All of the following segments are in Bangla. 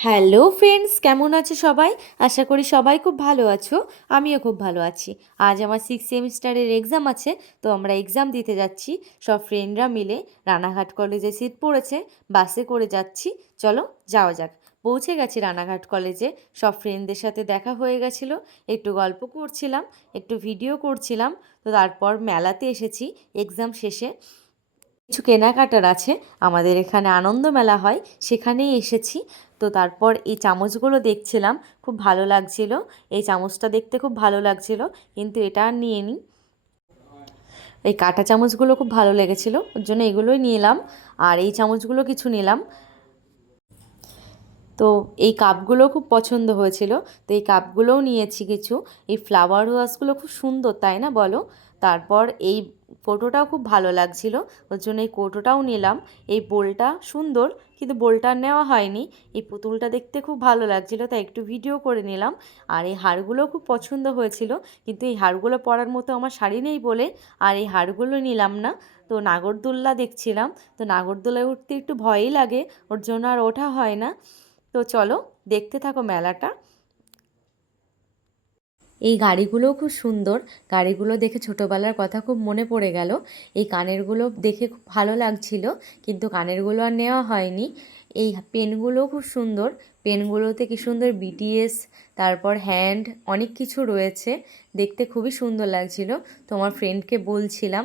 হ্যালো ফ্রেন্ডস, কেমন আছো সবাই? আশা করি সবাই খুব ভালো আছো। আমিও খুব ভালো আছি। আজ আমার 6 সেমিস্টারের এক্সাম আছে, তো আমরা এক্সাম দিতে যাচ্ছি। সব ফ্রেন্ডরা মিলে রানাঘাট কলেজে সিট পড়েছে, বাসে করে যাচ্ছি। চলো যাওয়া যাক। পৌঁছে গেছি রানাঘাট কলেজে। সব ফ্রেন্ডদের সাথে দেখা হয়ে গেছিলো, একটু গল্প করছিলাম, একটু ভিডিও করছিলাম। তো তারপর মেলাতে এসেছি এক্সাম শেষে। কিছু কেনাকাটার আছে, আমাদের এখানে আনন্দ মেলা হয়, সেখানেই এসেছি। তো তারপর এই চামচগুলো দেখছিলাম, খুব ভালো লাগছিল। এই চামচটা দেখতে খুব ভালো লাগছিল, কিন্তু এটা আর নিয়ে নিই। এই কাঁটা চামচগুলো খুব ভালো লেগেছিলো, ওর জন্য এগুলোই নিলাম। আর এই চামচগুলো কিছু নিলাম। তো এই কাপগুলো খুব পছন্দ হয়েছিল, তো এই কাপগুলোও নিয়েছি কিছু। এই ফ্লাওয়ার ওয়াশগুলো খুব সুন্দর, তাই না বলো? তারপর এই ফটোটাও খুব ভালো লাগছিল, ওর জন্য এই কোটোটাও নিলাম। এই বোলটা সুন্দর, কিন্তু বোলটা আর নেওয়া হয়নি। এই পুতুলটা দেখতে খুব ভালো লাগছিল, তাই একটু ভিডিও করে নিলাম। আর এই হারগুলোও খুব পছন্দ হয়েছিল, কিন্তু এই হারগুলো পরার মতো আমার শাড়ি নেই বলে আর এই হারগুলো নিলাম না। তো নাগরদোল্লা দেখছিলাম, তো নাগরদোলায় উঠতে একটু ভয়ই লাগে, ওর জন্য আর ওঠা হয় না। তো চলো দেখতে থাকো মেলাটা। এই গাড়িগুলোও খুব সুন্দর, গাড়িগুলো দেখে ছোটোবেলার কথা খুব মনে পড়ে গেল। এই কানেরগুলো দেখে খুব ভালো লাগছিল, কিন্তু কানেরগুলো আর নেওয়া হয়নি। এই পেনগুলোও খুব সুন্দর, পেনগুলোতে কি সুন্দর বিটিএস, তারপর হ্যান্ড, অনেক কিছু রয়েছে, দেখতে খুবই সুন্দর লাগছিল। তো আমার ফ্রেন্ডকে বলছিলাম,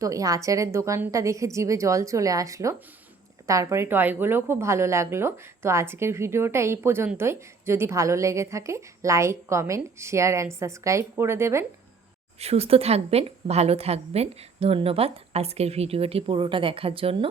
তো এই আচারের দোকানটা দেখে জিভে জল চলে আসলো। তারপরে টয়গুলোও খুব ভালো লাগলো। তো আজকের ভিডিওটা এই পর্যন্তই। যদি ভালো লেগে থাকে, like, comment, share and subscribe করে দেবেন। সুস্থ থাকবেন, ভালো থাকবেন। ধন্যবাদ আজকের ভিডিওটি পুরোটা দেখার জন্য।